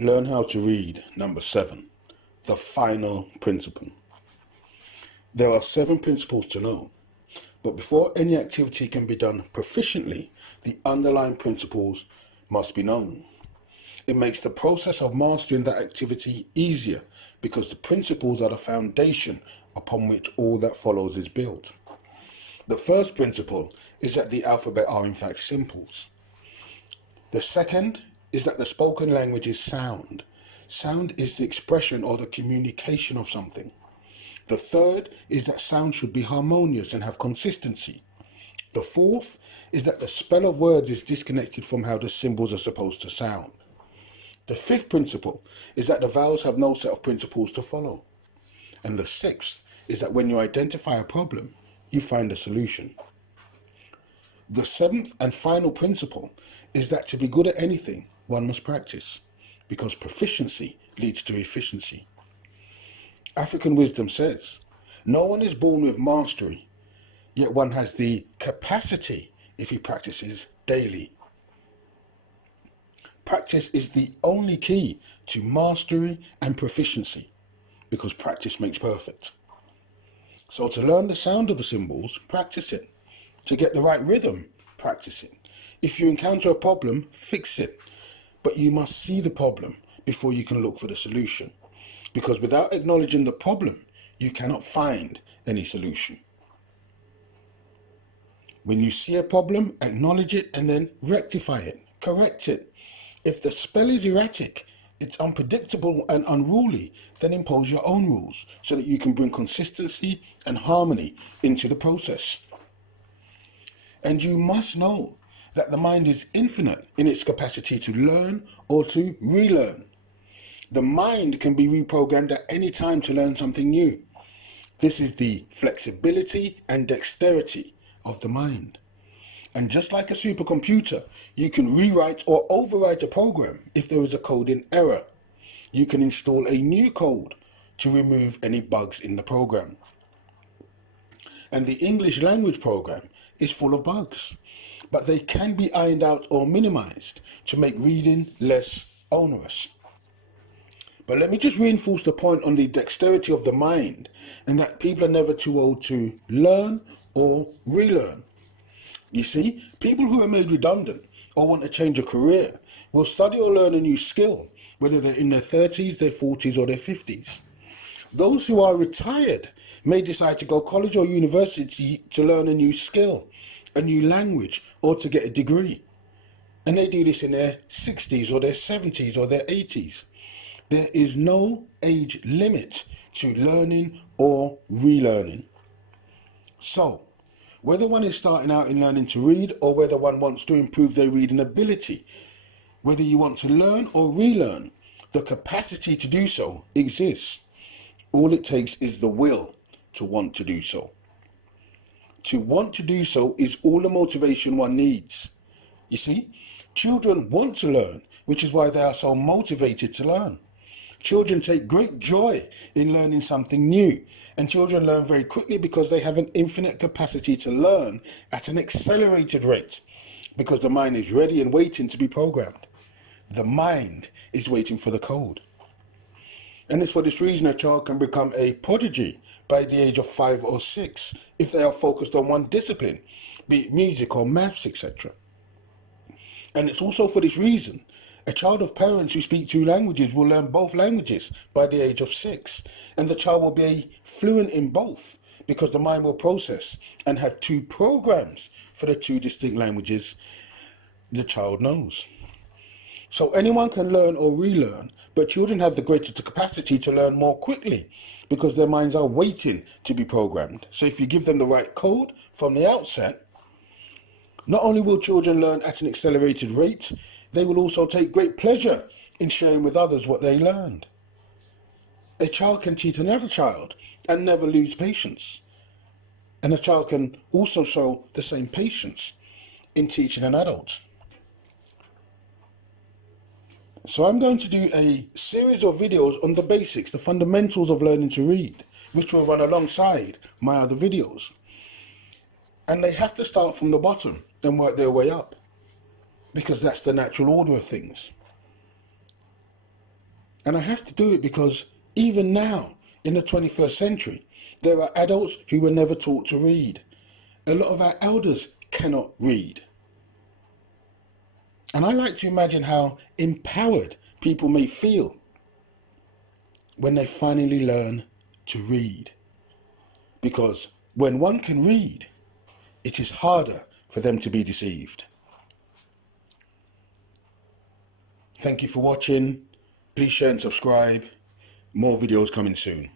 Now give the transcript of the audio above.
Learn how to read. Number 7. The final principle. There are 7 principles to know, but before any activity can be done proficiently, the underlying principles must be known. It makes the process of mastering that activity easier because the principles are the foundation upon which all that follows is built. The first principle is that the alphabet are in fact symbols. The second is that the spoken language is sound. Sound is the expression or the communication of something. The third is that sound should be harmonious and have consistency. The fourth is that the spell of words is disconnected from how the symbols are supposed to sound. The fifth principle is that the vowels have no set of principles to follow. And the sixth is that when you identify a problem, you find a solution. The seventh and final principle is that to be good at anything, one must practice, because proficiency leads to efficiency. African wisdom says, no one is born with mastery, yet one has the capacity if he practices daily. Practice is the only key to mastery and proficiency, because practice makes perfect. So to learn the sound of the symbols, practice it. To get the right rhythm, practice it. If you encounter a problem, fix it. But you must see the problem before you can look for the solution. Because without acknowledging the problem, you cannot find any solution. When you see a problem, acknowledge it and then rectify it, correct it. If the spell is erratic, it's unpredictable and unruly, then impose your own rules so that you can bring consistency and harmony into the process. And you must know that the mind is infinite in its capacity to learn or to relearn. The mind can be reprogrammed at any time to learn something new. This is the flexibility and dexterity of the mind. And just like a supercomputer, you can rewrite or overwrite a program if there is a coding error. You can install a new code to remove any bugs in the program. And the English language program is full of bugs, but they can be ironed out or minimized to make reading less onerous. But let me just reinforce the point on the dexterity of the mind, and that people are never too old to learn or relearn. You see, people who are made redundant or want to change a career will study or learn a new skill, whether they're in their 30s, their 40s or their 50s. Those who are retired may decide to go college or university to learn a new skill, a new language, or to get a degree. And they do this in their 60s or their 70s or their 80s. There is no age limit to learning or relearning. So, whether one is starting out in learning to read or whether one wants to improve their reading ability, whether you want to learn or relearn, the capacity to do so exists. All it takes is the will to want to do so. To want to do so is all the motivation one needs. You see, children want to learn, which is why they are so motivated to learn. Children take great joy in learning something new, and children learn very quickly because they have an infinite capacity to learn at an accelerated rate, because the mind is ready and waiting to be programmed. The mind is waiting for the code. And it's for this reason a child can become a prodigy by the age of 5 or 6 if they are focused on one discipline, be it music or maths, etc. And it's also for this reason a child of parents who speak 2 languages will learn both languages by the age of 6, and the child will be fluent in both because the mind will process and have 2 programs for the 2 distinct languages the child knows. So anyone can learn or relearn, but children have the greater capacity to learn more quickly because their minds are waiting to be programmed. So if you give them the right code from the outset, not only will children learn at an accelerated rate, they will also take great pleasure in sharing with others what they learned. A child can teach another child and never lose patience. And a child can also show the same patience in teaching an adult. So I'm going to do a series of videos on the basics, the fundamentals of learning to read, which will run alongside my other videos. And they have to start from the bottom and work their way up, because that's the natural order of things. And I have to do it because even now, in the 21st century, there are adults who were never taught to read. A lot of our elders cannot read. And I like to imagine how empowered people may feel when they finally learn to read. Because when one can read, it is harder for them to be deceived. Thank you for watching. Please share and subscribe. More videos coming soon.